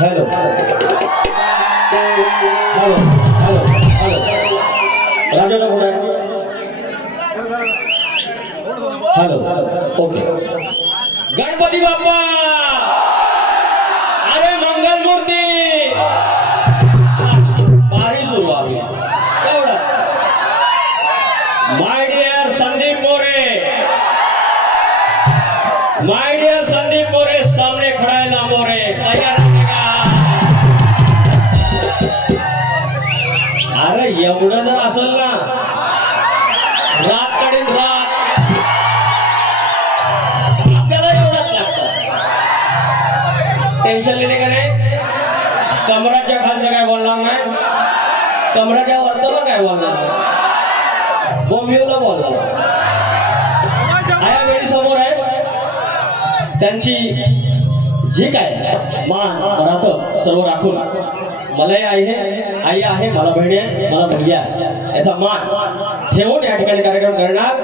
Hello hello hello hello राजाचा phone आहे. Hello okay. Ganpati Bappa अरे मंगल मूर्ती भारी सुरू आहे एवढं. My dear Sandeep More, my dear Sandeep More सामने खड़ा है लांबोरे, तैयार आहे का? अरे एवढं जर असेल ना रात काढीन रात, आपल्याला एवढंच लागतं. टेन्शन लेणे का नाही. कमराच्या खालचं काय बोलणार नाही, कमराच्या वरचं काय बोलणार नाही, बोंबिवलं बोलणार. आया वेळी समोर आहे त्यांची जी काय मान राहतं सर्व राखून. मलाही आई आहे, मला बहिणी आहे, मला मुलगी आहे, याचा मान ठेवून या ठिकाणी कार्यक्रम करणार.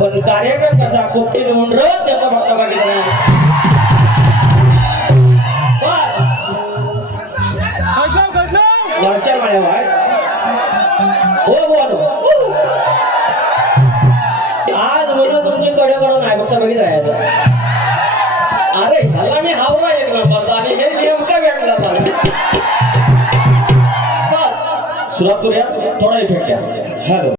पण कार्यक्रम कसा कोपटी लिहून रथ त्याचा भक्त बघितला वरच्या माळ्या वाय हो बोल. आज म्हणून तुमची कडे नाही फक्त बघित राहायचं. अरे ह्याला मी हावरा एक नंबरचा आणि हे नेमका भेटला. सुरुवात करूया, थोडा इफेक्ट घ्या. हॅलो